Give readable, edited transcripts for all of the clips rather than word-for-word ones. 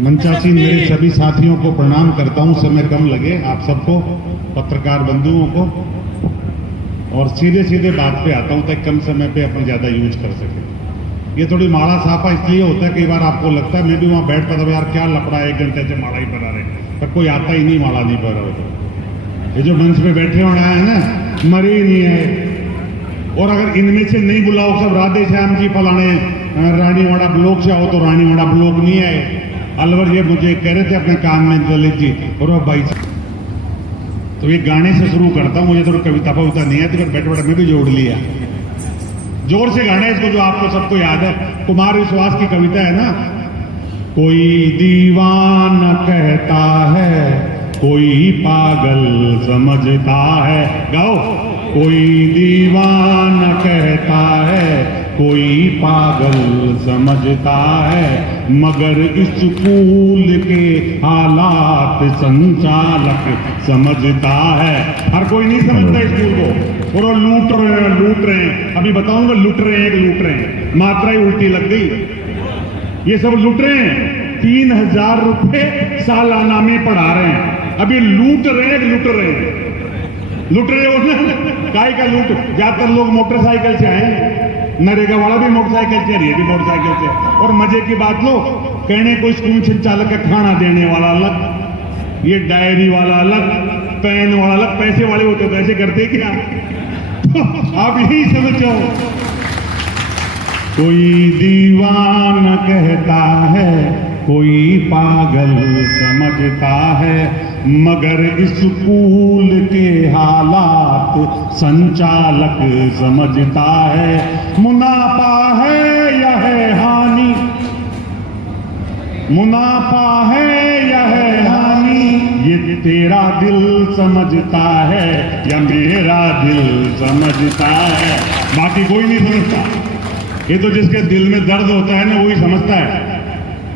मंचासीन मेरे सभी साथियों को प्रणाम करता हूं। समय कम लगे आप सबको, पत्रकार बंधुओं को, और सीधे सीधे बात पे आता हूं ताकि कम समय पे अपन ज्यादा यूज कर सके। ये थोड़ी माड़ा साफा इसलिए होता है, कई बार आपको लगता है मैं भी वहां बैठ पाता यार क्या लपड़ा है, 1 घंटे से माड़ा ही पड़ा रहे, पर कोई आता ही नहीं, माड़ा नहीं पड़ रहा। ये जो मंच पे बैठे होना है ना, मरे ही नहीं है। और अगर इनमें से नहीं बुलाओ सब राधे श्याम जी फलाने रानीवाड़ा ब्लॉक से आओ, तो रानीवाड़ा ब्लॉक नहीं है। अलवर ये मुझे कह रहे थे अपने कान में ललित जी, और भाई तो ये गाने से शुरू करता हूं। मुझे थोड़ी कविता पविता नहीं आती, पर बैठे बैठे मैं भी जोड़ लिया। जोर से गाना है इसको, जो आपको सबको याद है, कुमार विश्वास की कविता है ना। कोई दीवाना कहता है, कोई पागल समझता है। गाओ। कोई दीवाना कहता है, कोई पागल समझता है, मगर स्कूल के हालात संचालक समझता है। हर कोई नहीं समझता स्कूल को, और वो लूट रहे हैं। अभी बताऊंगा, लूट रहे हैं, मात्रा ही उल्टी लग गई। ये सब लूट रहे हैं, 3000 रुपए सालाना में पढ़ा रहे हैं। अभी लूट रहे हैं हो ना। काय का लूट? ज्यादातर लोग मोटरसाइकिल से आए, नरेगा वाला भी मोटरसाइकिल से, ये भी मोटरसाइकिल से। और मजे की बात लो, कहने को स्कूल संचालक का खाना देने वाला अलग, ये डायरी वाला अलग, पेन वाला अलग। पैसे वाले होते तो ऐसे करते क्या? आप यही समझो। कोई दीवाना कहता है, कोई पागल समझता है, मगर स्कूल के हालात संचालक समझता है। मुनाफा है या है हानि, मुनाफा है या है हानि, ये तेरा दिल समझता है या मेरा दिल समझता है। बाकी कोई नहीं समझता। ये तो जिसके दिल में दर्द होता है ना, वही समझता है।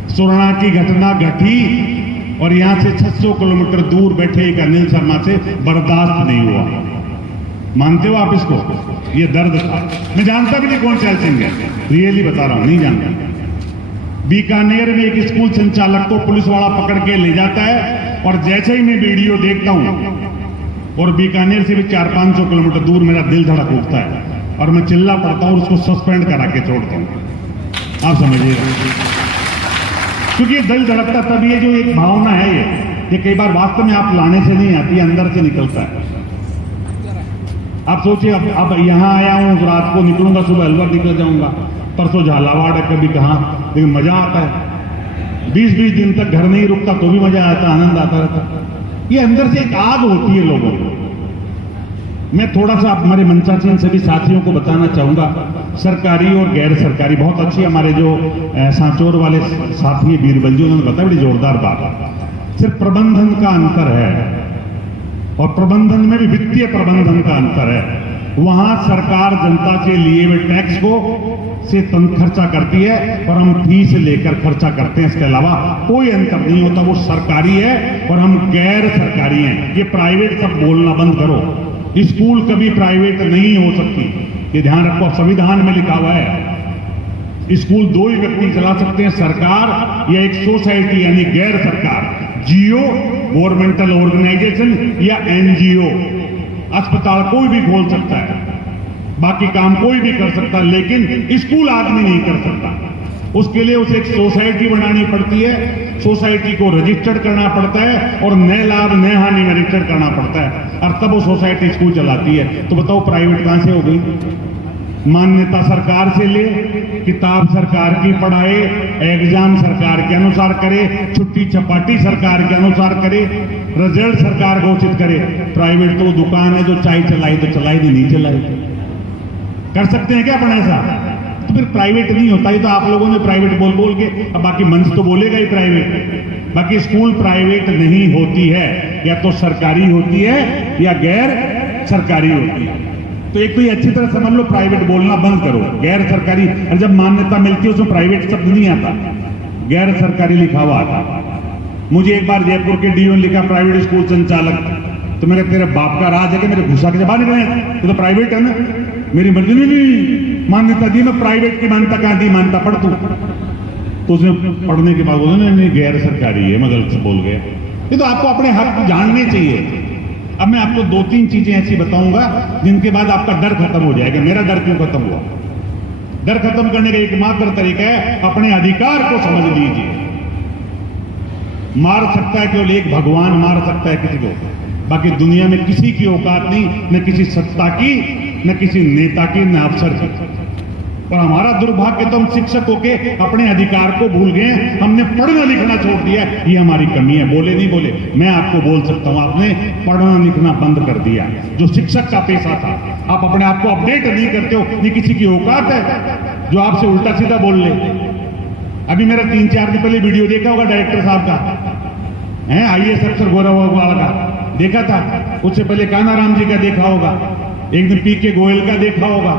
सुरना की घटना घटी और यहां से 600 किलोमीटर दूर बैठे एक अनिल शर्मा से बर्दाश्त नहीं हुआ। मानते हो आप इसको? ये दर्द था। मैं जानता भी नहीं कौन चैल सिंह है, रियली बता रहा हूं, नहीं जानता। बीकानेर में एक स्कूल संचालक को पुलिस वाला पकड़ के ले जाता है, और जैसे ही मैं वीडियो देखता हूं, और बीकानेर से भी 400-500 किलोमीटर दूर मेरा दिल धड़क उठता है, और मैं चिल्ला पड़ता हूं, उसको सस्पेंड करा के छोड़ता हूं। आप समझिएगा, क्योंकि ये दिल धड़कता तब, ये जो एक भावना है, ये कई बार वास्तव में आप लाने से नहीं आती, अंदर से निकलता है। आप सोचिए, अब यहां आया हूं, रात को निकलूंगा, सुबह अलवर निकल जाऊंगा, परसों झालावाड़, कभी कहां, लेकिन मजा आता है। 20-20 दिन तक घर नहीं रुकता तो भी मजा आता, आनंद आता रहता। ये अंदर से एक आग होती है लोगों को। मैं थोड़ा सा हमारे मंचासीन सभी साथियों को बताना चाहूंगा, सरकारी और गैर सरकारी, बहुत अच्छी हमारे जो सांचौर वाले साथी हैं बीरबल जी, उन्होंने बताया बड़ी जोरदार बात। सिर्फ प्रबंधन का अंतर है, और प्रबंधन में भी वित्तीय प्रबंधन का अंतर है। वहां सरकार जनता से लिए हुए टैक्स को से खर्चा करती है, और हम फीस लेकर खर्चा करते हैं। इसके अलावा कोई अंतर नहीं होता। वो सरकारी है और हम गैर सरकारी हैं। ये प्राइवेट सब बोलना बंद करो। स्कूल कभी प्राइवेट नहीं हो सकती, ये ध्यान रखो। संविधान में लिखा हुआ है स्कूल 2 ही व्यक्ति चला सकते हैं, सरकार या एक सोसाइटी यानी गैर सरकार, जीओ गवर्नमेंटल ऑर्गेनाइजेशन या एनजीओ। अस्पताल कोई भी खोल सकता है, बाकी काम कोई भी कर सकता है, लेकिन स्कूल आदमी नहीं कर सकता। उसके लिए उसे एक सोसाइटी बनानी पड़ती है, सोसाइटी को रजिस्टर्ड करना पड़ता है, और नए लाभ नए हानि में रजिस्टर करना पड़ता है, और तब वो सोसाइटी स्कूल चलाती है। तो बताओ प्राइवेट कहां से हो गई? मान्यता सरकार से ले, किताब सरकार की पढ़ाए, एग्जाम सरकार के अनुसार करे, छुट्टी चपाटी सरकार के अनुसार करे, रिजल्ट सरकार घोषित करे। प्राइवेट तो दुकान है, जो चाय चलाई तो चलाई, नहीं चलाई। कर सकते हैं क्या अपन ऐसा? तो फिर प्राइवेट नहीं होता। ये तो आप लोगों ने प्राइवेट बोल बोल के, अब बाकी मंच तो बोलेगा ही प्राइवेट। बाकी स्कूल प्राइवेट नहीं होती है, या तो सरकारी होती है या गैर सरकारी होती है। तो एक तो ये अच्छी तरह समझ लो, प्राइवेट बोलना बंद करो। गैर सरकारी, और जब मान्यता मिलती है उसमें प्राइवेट शब्द नहीं आता, गैर सरकारी लिखा हुआ आता। मुझे एक बार जयपुर के डीओ ने लिखा प्राइवेट स्कूल संचालक, तो मेरे तेरे बाप का राज है कि मेरे घुसा के बाहर निकले, तो प्राइवेट है ना, मेरी मर्जी नहीं। मान्यता दी, मैं प्राइवेट की मान्यता कहां दी? मान्यता पढ़ तू। तो उसने पढ़ने के बाद बोला नहीं गैर सरकारी है, मैं गलत से बोल गया। ये तो आपको अपने हक जानने चाहिए। अब मैं आपको 2-3 चीजें ऐसी बताऊंगा जिनके बाद आपका डर खत्म हो जाएगा। मेरा डर क्यों खत्म हुआ? डर खत्म करने का एकमात्र तरीका है अपने अधिकार को समझ लीजिए। मार सकता है केवल एक भगवान मार सकता है किसी को, बाकी दुनिया में किसी की औकात नहीं, न किसी सत्ता की, न किसी नेता की, न अफसर की। और हमारा दुर्भाग्य तो हम शिक्षक होके अपने अधिकार को भूल गए, हमने पढ़ना लिखना छोड़ दिया। ये हमारी कमी है। बोले नहीं बोले, मैं आपको बोल सकता हूं, आपने पढ़ना लिखना बंद कर दिया। जो शिक्षक का पेशा था, आप अपने आप को अपडेट नहीं करते हो। ये किसी की औकात है जो आपसे उल्टा सीधा बोल ले? अभी मेरा 3-4 दिन पहले वीडियो देखा होगा डायरेक्टर साहब का, है IAS अफसर गौरव का देखा था। उससे पहले कानाराम जी का देखा होगा, एक दिन PK गोयल का देखा होगा।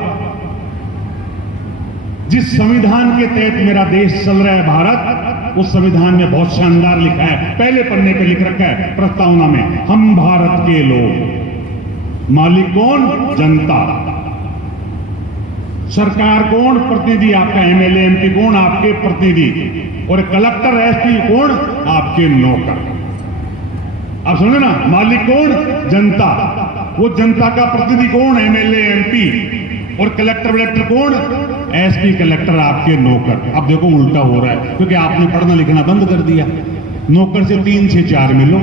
जिस संविधान के तहत मेरा देश चल रहा है भारत, उस संविधान में बहुत शानदार लिखा है, पहले पन्ने पे लिख रखा है प्रस्तावना में, हम भारत के लोग। मालिक कौन? जनता। सरकार कौन? प्रतिनिधि। आपका MLA MP कौन? आपके प्रतिनिधि। और कलेक्टर SP कौन? आपके नौकर। आप सुने ना, मालिक कौन? जनता। वो जनता का प्रतिनिधि कौन? MLA MP। और कलेक्टर कौन? SP कलेक्टर आपके नौकर। अब देखो उल्टा हो रहा है, क्योंकि आपने पढ़ना लिखना बंद कर दिया। नौकर से 3 से 4 मिलो,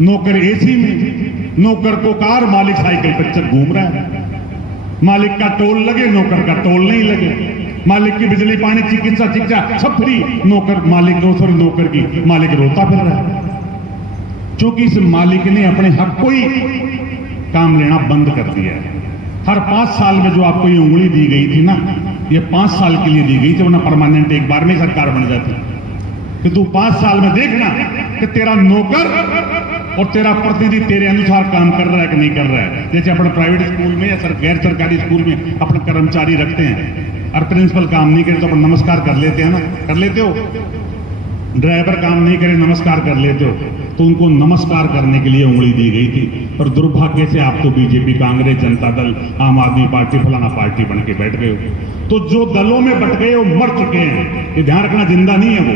नौकर AC में, नौकर को कार, मालिक साइकिल पर चल घूम रहा है। मालिक का टोल लगे, नौकर का टोल नहीं लगे। मालिक की बिजली पानी चिकित्सा शिक्षा सब फ्री, नौकर मालिक नौकर की मालिक रोता फिर रहा है। क्योंकि इस मालिक ने अपने हक को ही काम लेना बंद कर दिया है। हर 5 साल में जो आपको ये उंगली दी गई थी ना, ये 5 साल के लिए दी गई थी, वरना परमानेंट एक बार में सरकार बन जाती कि तू 5 साल में देखना कि तेरा नौकर और तेरा प्रतिनिधि तेरे अनुसार काम कर रहा है कि नहीं कर रहा है। जैसे अपने प्राइवेट स्कूल में या गैर सरकारी स्कूल में अपने कर्मचारी रखते हैं, और प्रिंसिपल काम नहीं करे तो अपन नमस्कार कर लेते हैं ना, कर लेते हो। ड्राइवर काम नहीं करे नमस्कार कर लेते हो। तो उनको नमस्कार करने के लिए उंगली दी गई थी। और दुर्भाग्य से आप तो बीजेपी, कांग्रेस, जनता दल, आम आदमी पार्टी, फलाना पार्टी बन के बैठ गए हो। तो जो दलों में बट गए वो मर चुके हैं, ये ध्यान रखना, जिंदा नहीं है वो।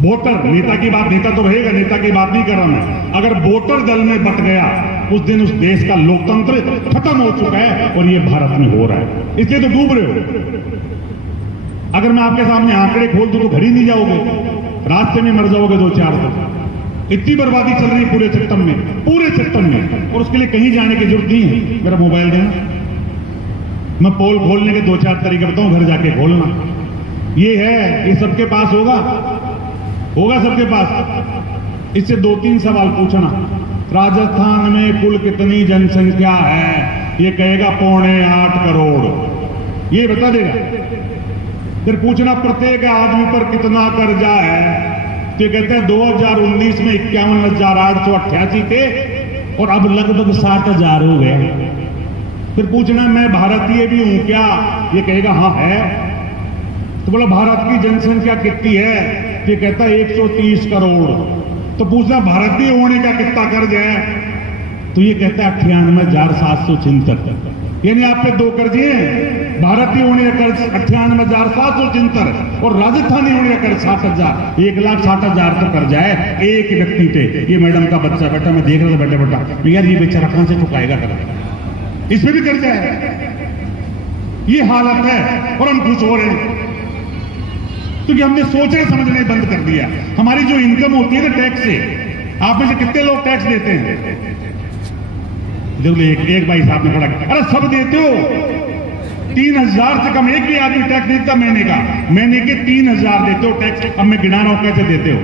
वोटर, नेता की बात, नेता तो रहेगा, नेता की बात नहीं कर रहा मैं। अगर वोटर दल में बट गया, उस दिन उस देश का लोकतंत्र खत्म हो चुका है। और ये भारत में हो रहा है, इसलिए तो डूब रहे हो। अगर मैं आपके सामने आंकड़े खोल दूं तो घर ही नहीं जाओगे, रास्ते में मर जाओगे 2-4 दिन। इतनी बर्बादी चल रही है पूरे सिस्टम में, पूरे सिस्टम में। और उसके लिए कहीं जाने की जरूरत नहीं है। मेरा मोबाइल देना, मैं पोल खोलने के 2-4 तरीके बताऊं, घर जाके खोलना। ये है, ये सबके पास होगा सबके पास। इससे 2-3 सवाल पूछना। राजस्थान में कुल कितनी जनसंख्या है? ये कहेगा 8.25 करोड़, ये बता देगा। फिर पूछना प्रत्येक आदमी पर कितना कर्जा है? तो कहते हैं 2019 में 51,888 थे और अब लगभग 60,000 हो गए। फिर पूछना मैं भारतीय भी हूं क्या? ये कहेगा हाँ है। तो बोला भारत की जनसंख्या कितनी है? ये कहता है 130 करोड़। तो पूछना भारतीय होने का कितना कर्ज है? तो ये कहता है 98,776। यानी आप पे 2 कर्जे हैं। भारतीय होने का कर्ज 98,776 और राजस्थानी होने का कर्ज 60,000। 1,60,000 तो कर्जा है एक व्यक्ति पे। ये मैडम का बच्चा बैठा, मैं देख रहा था बैठे बैठा, यार ये बेचारा कहां से चुकाएगा कर्ज? इसमें भी कर्जा है। ये हालत है और हम खुश हो रहे हैं क्योंकि हमने सोचना समझना बंद कर दिया। हमारी जो इनकम होती है ना टैक्स से, आप में से कितने लोग टैक्स देते हैं? जब एक भाई साहब ने खड़ा, अरे सब देते हो। 3,000 से कम एक भी आदमी टैक्स देता महीने का। महीने के 3,000 देते हो टैक्स। अब मैं गिना रहा हूं कैसे देते हो।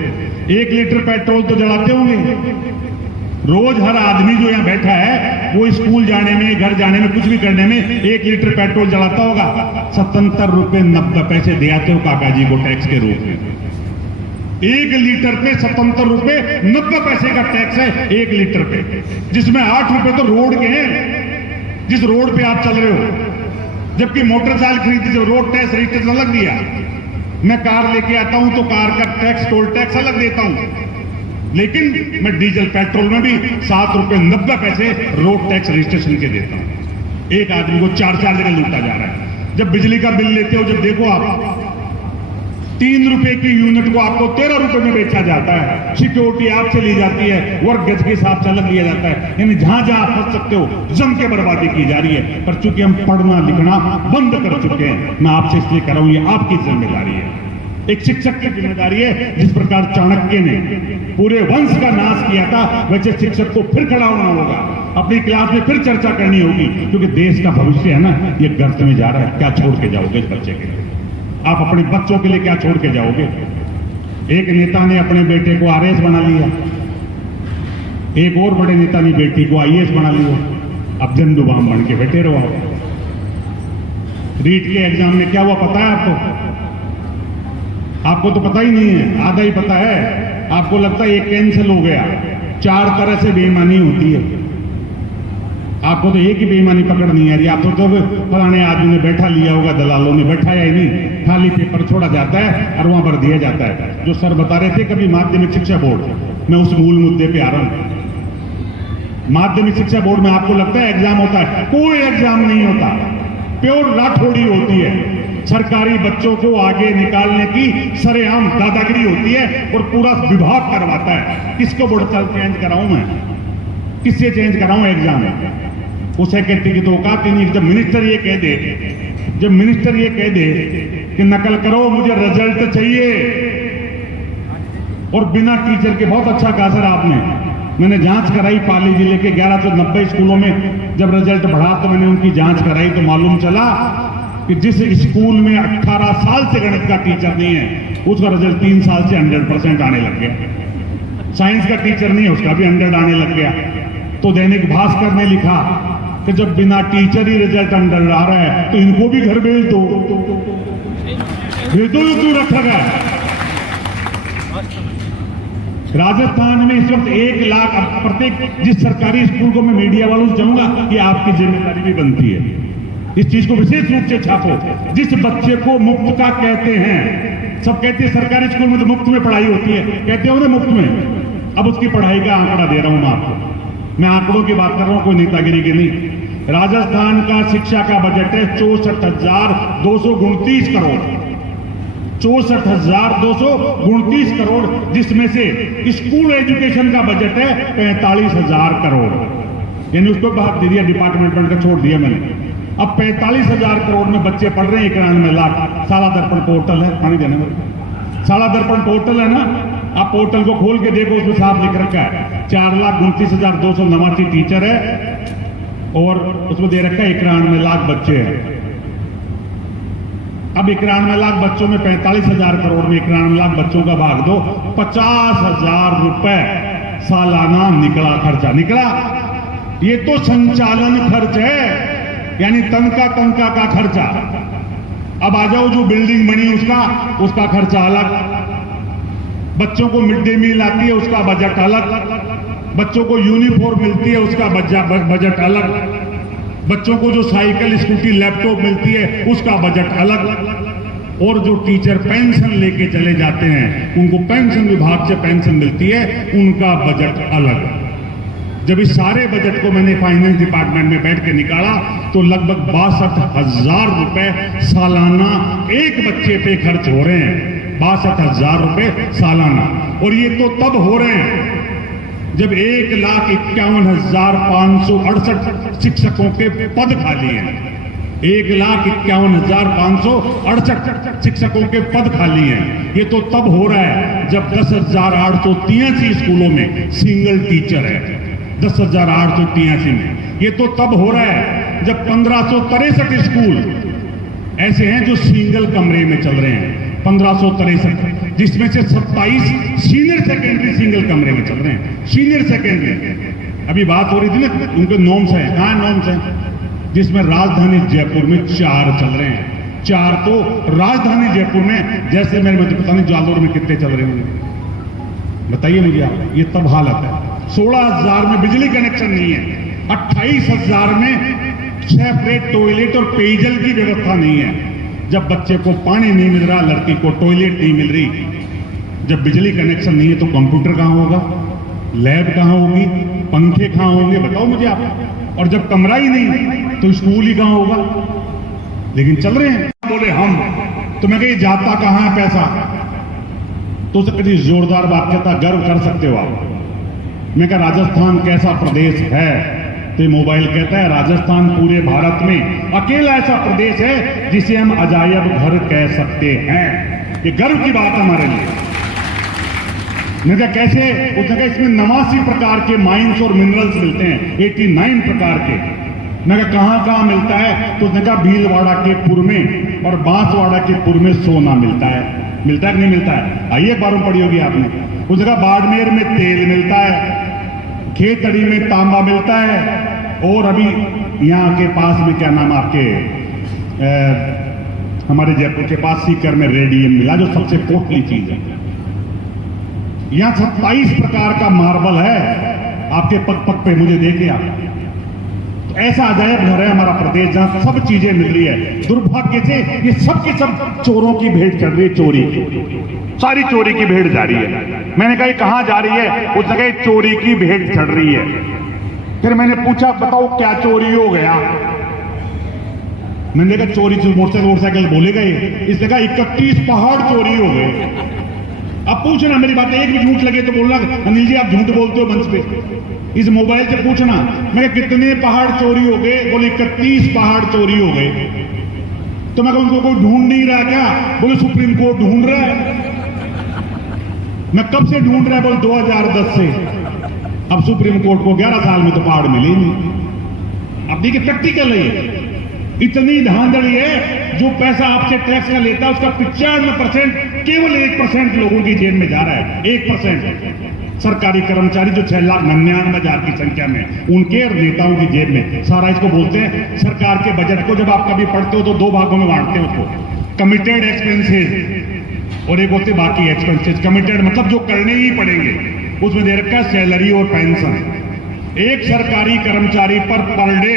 1 लीटर पेट्रोल तो जलाते होंगे रोज। हर आदमी जो यहां बैठा है वो स्कूल जाने में, घर जाने में, कुछ भी करने में 1 लीटर पेट्रोल जलाता होगा। 77 रुपए 90 पैसे दे आते हो काका जी को टैक्स के रूप में। 1 लीटर पे 77 रुपए 90 पैसे का टैक्स है 1 लीटर पे, जिसमें 8 रुपए तो रोड के हैं, जिस रोड पे आप चल रहे हो। जबकि मोटरसाइकिल खरीदी जब रोड टैक्स रजिस्ट्रेशन अलग दिया। मैं कार लेके आता हूं तो कार का टैक्स, टोल टैक्स अलग देता हूं। लेकिन मैं डीजल पेट्रोल में भी 7 रुपए 90 पैसे रोड टैक्स रजिस्ट्रेशन के देता हूं। एक आदमी को 4 जगह लूटा जा रहा है। जब बिजली का बिल लेते हो, जब देखो आप ₹3 की यूनिट को आपको 13 रुपए में बेचा जाता है। सिक्योरिटी आपसे ली जाती है, वर्ग गज के हिसाब से अलग लिया जाता है। यानी जहां जहां आप फंस सकते हो जम के बर्बादी की जा रही है। पर चूंकि हम पढ़ना लिखना बंद कर चुके हैं, मैं आपसे इसलिए कह रहा हूं, ये आपकी जिम्मेदारी है, एक शिक्षक की जिम्मेदारी है। जिस प्रकार चाणक्य ने पूरे वंश का नाश किया था, वैसे शिक्षक को फिर खड़ा होना होगा, अपनी क्लास में फिर चर्चा करनी होगी, क्योंकि देश का भविष्य है ना, ये गर्त में जा रहा है। क्या छोड़ के जाओगे इस बच्चे के लिए? आप अपने बच्चों के लिए क्या छोड़ के जाओगे? एक नेता ने अपने बेटे को आरएएस बना लिया, एक और बड़े नेता ने बेटी को आईएएस बना लिया। अब झंडूबाम बन के बैठे रहो। रीट के एग्जाम में क्या हुआ पता है आपको? आपको तो पता ही नहीं है, आधा ही पता है। आपको लगता है ये कैंसिल हो गया। 4 तरह से बेईमानी होती है। आपको तो एक ही बेईमानी पकड़ नहीं आ रही। आप तो फलाने आदमी ने बैठा लिया होगा, दलालों ने बैठाया ही नहीं, खाली पेपर छोड़ा जाता है और वहां भर दिया जाता है। जो सर बता रहे थे कभी माध्यमिक शिक्षा बोर्ड, मैं उस मूल मुद्दे पे आ रहा हूं। माध्यमिक शिक्षा बोर्ड में आपको लगता है एग्जाम होता है? कोई एग्जाम नहीं होता, प्योर राठौड़ी होती है। सरकारी बच्चों को आगे निकालने की सरेआम दादागिरी होती है और पूरा विभाग करवाता है। किसको बोर्ड चेंज कराऊं मैं? किससे चेंज कराऊं एग्जाम? उस सेक्रेटरी की तो औकात ही नहीं। जब मिनिस्टर ये कह दे कि नकल करो, मुझे रिजल्ट चाहिए, और बिना टीचर के, बहुत अच्छा कहा सर आपने, मैंने जांच कराई पाली जिले के 1190 स्कूलों में। जब रिजल्ट बढ़ा तो मैंने उनकी जांच कराई तो मालूम चला कि जिस स्कूल में 18 साल से गणित का टीचर नहीं है, उसका रिजल्ट 3 साल से 100% आने लग गया। साइंस का टीचर नहीं है, उसका भी 100 आने लग गया। तो दैनिक भास्कर ने लिखा कि जब बिना टीचर ही रिजल्ट 100 आ रहा है तो इनको भी घर भेज दो। क्यों रखा गया? राजस्थान में इस वक्त 1 लाख, प्रत्येक जिस सरकारी स्कूल को मैं मीडिया वालों से चाहूंगा कि आपकी जिम्मेदारी भी बनती है, इस चीज को विशेष रूप से छापो। जिस बच्चे को मुफ्त का कहते हैं, सब कहते हैं सरकारी स्कूल में तो मुफ्त में पढ़ाई होती है, कहते हो ना मुफ्त में। अब उसकी पढ़ाई का आंकड़ा दे रहा हूं मैं आपको। मैं आंकड़ों की बात कर रहा हूं, कोई नेतागिरी की नहीं। राजस्थान का शिक्षा का बजट है 64,229 करोड़। 64,229 करोड़, जिसमें से स्कूल एजुकेशन का बजट है 45,000 करोड़। यानी उसको बात दे दिया, डिपार्टमेंट का छोड़ दिया मैंने। अब 45,000 करोड़ में बच्चे पढ़ रहे हैं 91 लाख। साला दर्पण पोर्टल है, पानी देने में साला दर्पण पोर्टल है ना, आप पोर्टल को खोल के देखो, उसमें साफ लिख रखा है 4,29,289 टीचर है और उसमें दे रखा है 91 लाख बच्चे हैं। अब 91 लाख बच्चों में 45,000 करोड़ में 91 लाख बच्चों का भाग दो, 50,000 रुपए सालाना निकला, खर्चा निकला। ये तो संचालन खर्च है, यानी तनका का खर्चा। अब आ जाओ, जो बिल्डिंग बनी उसका खर्चा अलग, बच्चों को मिड डे मील आती है उसका बजट अलग, बच्चों को यूनिफॉर्म मिलती है उसका बजट अलग, बच्चों को जो साइकिल, स्कूटी, लैपटॉप मिलती है उसका बजट अलग, और जो टीचर पेंशन लेके चले जाते हैं उनको पेंशन विभाग से पेंशन मिलती है, उनका बजट अलग। जब इस सारे बजट को मैंने फाइनेंस डिपार्टमेंट में बैठ के निकाला तो लगभग 62,000 रुपए सालाना एक बच्चे पे खर्च हो रहे हैं। 62,000 रुपए सालाना। और ये तो तब हो रहे हैं जब 1,51,568 शिक्षकों के पद खाली हैं। 1,51,568 शिक्षकों के पद खाली हैं। ये तो तब हो रहा है जब 10,883 स्कूलों में सिंगल टीचर है। 10,883 में। ये तो तब हो रहा है जब 1,563 स्कूल ऐसे हैं जो सिंगल कमरे में चल रहे हैं। 1,563, जिसमें से 27 सीनियर सेकेंडरी सिंगल कमरे में चल रहे हैं। सीनियर सेकेंडरी, अभी बात हो रही थी ना, उनके नॉर्म्स हैं। कहां नॉर्म्स हैं? जिसमें राजधानी जयपुर में 4 चल रहे हैं। 4 तो राजधानी जयपुर में, जैसे मेरे मुझे पता नहीं जालोर में कितने चल रहे होंगे, बताइए मुझे आप। ये तब हालत है। 16,000 में बिजली कनेक्शन नहीं है, 28,000 में सेपरेट टॉयलेट और पेयजल की व्यवस्था नहीं है। जब बच्चे को पानी नहीं मिल रहा, लड़की को टॉयलेट नहीं मिल रही, जब बिजली कनेक्शन नहीं है तो कंप्यूटर कहां होगा, लैब कहां होगी, पंखे कहां होंगे, बताओ मुझे आप। और जब कमरा ही नहीं तो स्कूल ही कहां होगा। लेकिन चल रहे हैं, बोले हम तो मैं कही जाता कहां है पैसा, तो उसे कभी जोरदार बात कहता, गर्व कर सकते हो आप। मैं कहा राजस्थान कैसा प्रदेश है, तो ये मोबाइल कहता है राजस्थान पूरे भारत में अकेला ऐसा प्रदेश है जिसे हम अजायब घर कह सकते हैं। ये गर्व की बात है हमारे लिए। मैं कहा कैसे, उसने कहा इसमें 89 प्रकार के माइंस और मिनरल्स मिलते हैं, 89 प्रकार के। मैं कहा कहां कहां मिलता है, तो उसने कहा भीलवाड़ा के पुर में और बांसवाड़ा के पुर में सोना मिलता है। मिलता है कि नहीं मिलता है? आइए एक बार पढ़ी होगी आपने। उसने कहा बाड़मेर में तेल मिलता है, खेतड़ी में तांबा मिलता है, और अभी यहां के पास में क्या नाम आपके हमारे जयपुर के पास सीकर में रेडियम मिला, जो सबसे कोटली चीज है। यहां 27 प्रकार का मार्बल है आपके पग पग पे, मुझे देखे आप। तो ऐसा अजायब घर है हमारा प्रदेश जहां सब चीजें मिल रही है। दुर्भाग्य से ये सब के सब चोरों की भेंट चढ़ रही है, चोरी की, सारी चोरी की भेंट जा रही है। मैंने कहा कहां जा रही है, उसने कहा चोरी की भेंट चढ़ रही है। फिर मैंने पूछा बताओ क्या चोरी हो गया। मैंने कहा चोरी मोटरसाइकिल बोले गए, इसने कहा 31 पहाड़ चोरी हो गए। अब पूछना मेरी बात, एक भी झूठ लगे तो बोलना अनिल जी आप झूठ बोलते हो मंच पे। इस मोबाइल से पूछना मैं कितने पहाड़ चोरी हो गए, बोले 31 पहाड़ चोरी हो गए। तो मैं उनको कोई ढूंढ नहीं रहा क्या, बोले सुप्रीम कोर्ट ढूंढ रहा है। मैं कब से ढूंढ रहा है, बोले 2010 से। अब सुप्रीम कोर्ट को 11 साल में तो पहाड़ मिले नहीं। अब देखिए प्रैक्टिकल है, इतनी धांधली है। जो पैसा आपसे टैक्स का लेता है उसका 95% केवल 1% लोगों की जेब में जा रहा है। 1% सरकारी कर्मचारी जो 6,99,000 की संख्या में, उनके और नेताओं की जेब में सारा। इसको बोलते हैं सरकार के बजट को जब आप कभी पढ़ते हो तो 2 भागों में बांटते हो उसको, कमिटेड एक्सपेंसेस और एक होते बाकी एक्सपेंसेस। कमिटेड मतलब जो करने ही पड़ेंगे, उसमें दे रखा है सैलरी और पेंशन। एक सरकारी कर्मचारी पर डे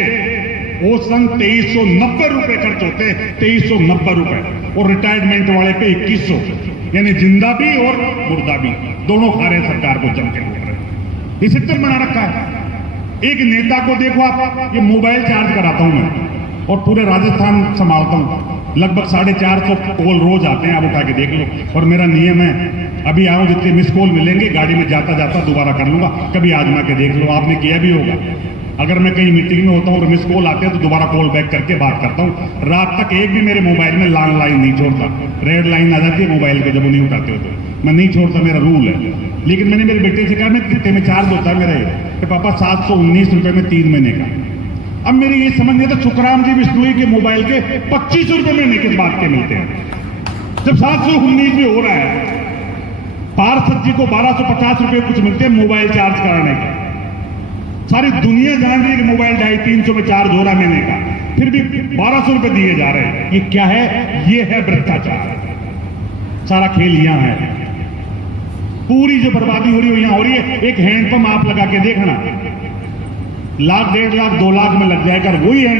वो सन 2390 रुपए खर्च होते हैं, 2390 रुपए। और रिटायरमेंट वाले पे 2100, यानी जिंदा भी और मुर्दा भी दोनों खा रहे हैं, सरकार को जम के बोल रहे हैं। ये सिस्टम बना रखा है। एक नेता को देखो आप, ये मोबाइल चार्ज कराता हूं मैं और पूरे राजस्थान संभालता हूं, लगभग 450 कॉल रोज आते हैं, आप उठा के देख लो। और मेरा नियम है, अभी आऊं जितने मिस कॉल मिलेंगे गाड़ी में जाता जाता दोबारा कर लूंगा, कभी आजमा के देख लो, आपने किया भी होगा। अगर मैं कहीं मीटिंग में होता हूं और मिस कॉल आते हैं तो दोबारा कॉल बैक करके बात करता हूं। रात तक एक भी मेरे मोबाइल में लैंडलाइन नहीं छोड़ता। रेड लाइन आ जाती है मोबाइल पे जब वो नहीं उठाते हो तो मैं नहीं छोड़ता, मेरा रूल है। लेकिन मैंने मेरे बेटे से कहा मैं कितने में चार्ज होता है मेरा, कि पापा 719 रुपए में 3 महीने का। अब मेरी ये समझ नहीं था सुखराम जी बिश्नोई के मोबाइल के 25 रुपए महीने किस बात के मिलते हैं, जब 719 में हो रहा है। पार्षद जी को 1250 रुपए कुछ मिलते हैं मोबाइल चार्ज कराने के। सारी दुनिया जान रही है कि मोबाइल 250-300 में चार्ज हो रहा है महीने का, फिर भी 1200 रुपए दिए जा रहे हैं। ये क्या है? ये है भ्रष्टाचार। सारा खेल यहां है। पूरी जो बर्बादी हो रही है यहां हो रही है। एक हैंडपंप आप लगा के देखना, 1,00,000, 1.5 लाख, 2 लाख में लग जाएगा, वही है।